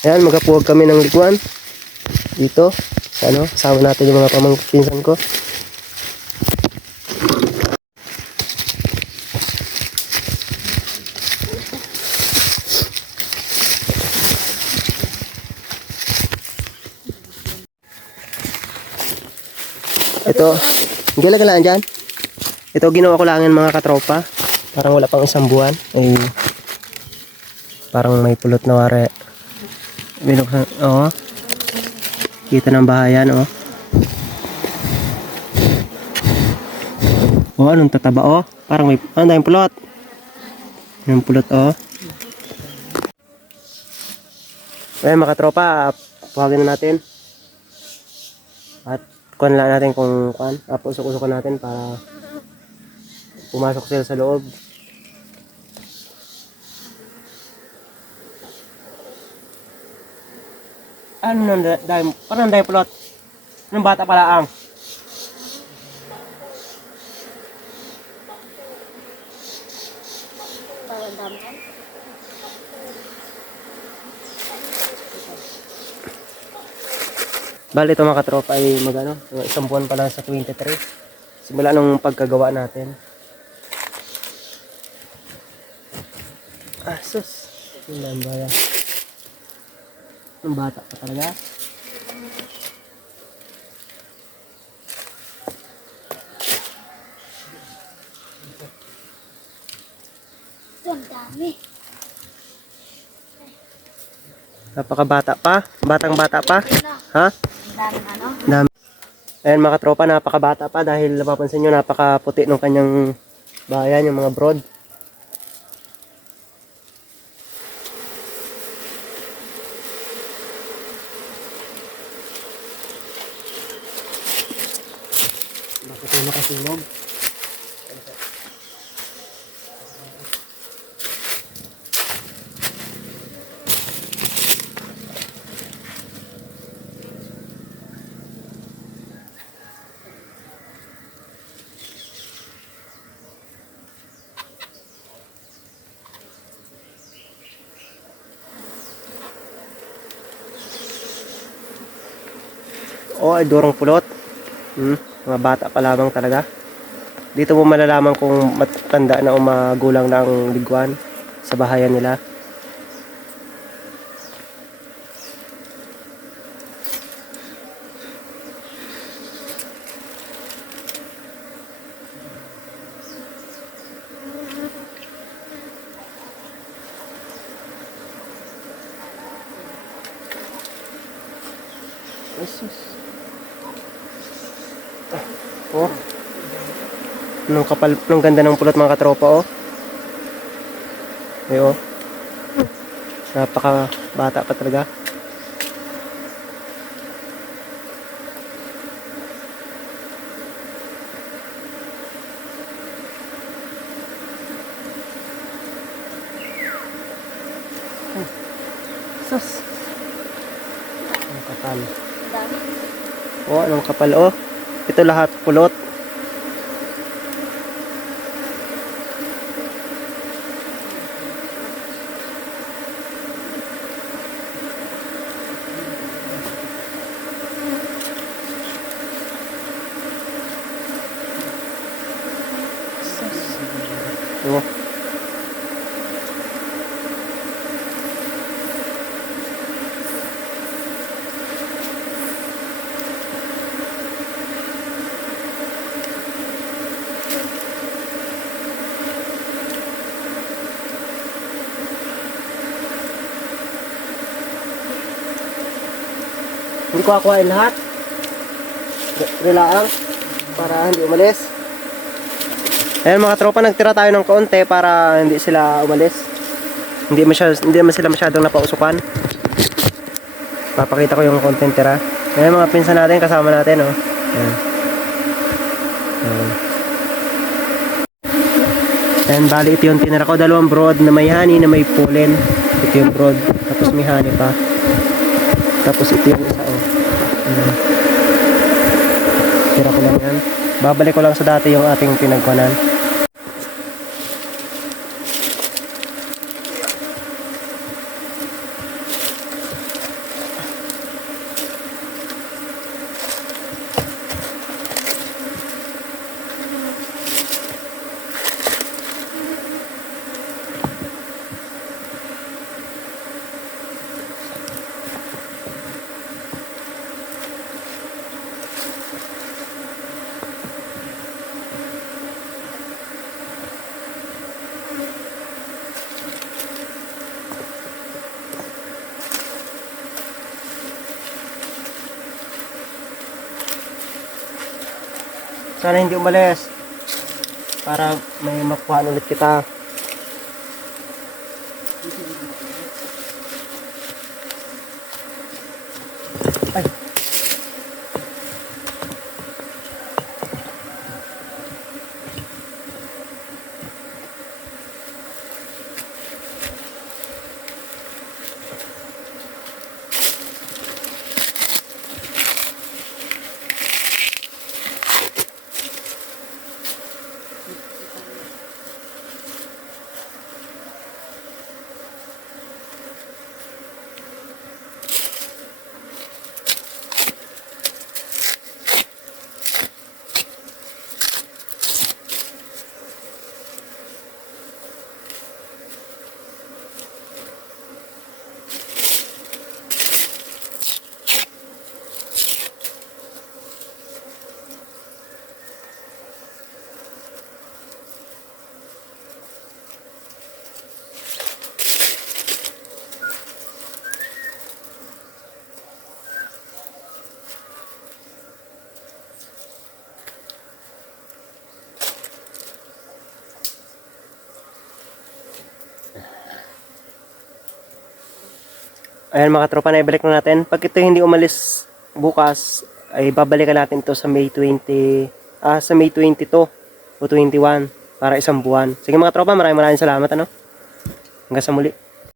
Ayan, magapuwag kami ng liguan. Dito. Ano, kasama natin yung mga pamangkinsan ko. Ito, gala-galaan dyan. Ito ginawa ko lang yan mga katropa. Parang wala pang isang buwan. Ay, parang may pulot na wari. Binuksan, oo. Kita ng bahayan, oh. Oh, anong tataba, oh. Parang may, dahil pulot. Yung pulot, oh. Ayan mga katropa, puhagin na natin. At kuhan lang natin kung kuhan. Usok-usokan natin para pumasok sila sa loob. Ano nang dahil, parang dahil pulot. Anong bata pala ang? Bali ito mga katropa ay magano, isang buwan pa lang sa 23. Simula nung pagkagawa natin. Ah, sus. Yun ba yan? Ang bata pa talaga. Ang dami. Napakabata pa. Batang-bata pa. Ha? Ang daming ano? Dami. Ayan mga tropa, napakabata pa dahil napapansin nyo napakaputi ng kanyang bayan, yung mga broad. Bakit yung nakasunog? Oh, ay durong pulot. Mga bata pa lamang talaga. Dito mo malalaman kung matanda na o magulang na ang liguan sa bahayan nila. Jesus. Oh. Nung kapal, nung ganda ng pulot mga katropa, oh. Ay, oh. Napaka bata pa talaga. Ay. Sus. Ang kapal. Ang dami. Oh, anong kapal, oh. Ito lahat pulot. Oh. Hindi ko akuhain lahat. Relaang para hindi umalis. Ayan mga tropa, nagtira tayo ng kaunti para hindi sila umalis. Hindi naman sila masyadong napausukan. Papakita ko yung konting tira. Ayan mga pinsan natin, kasama natin, oh. Ayan. Ayan. Ayan, bali ito yung tinira ko. Dalawang broad na may honey, na may pollen. Ito yung broad. Tapos may honey pa. Tapos ito yung isa, oh. Ayan. Tira ko lang yan. Babalik ko lang sa dati yung ating pinagkuhanan. Sana hindi umalis. Para may makuha ulit kita. Ay. Ayan mga tropa, na ibalik na natin. Pag ito hindi umalis bukas, ay babalikan natin to sa May 20, sa May 22 o 21 para isang buwan. Sige mga tropa, maraming salamat ano. Hanggang sa muli.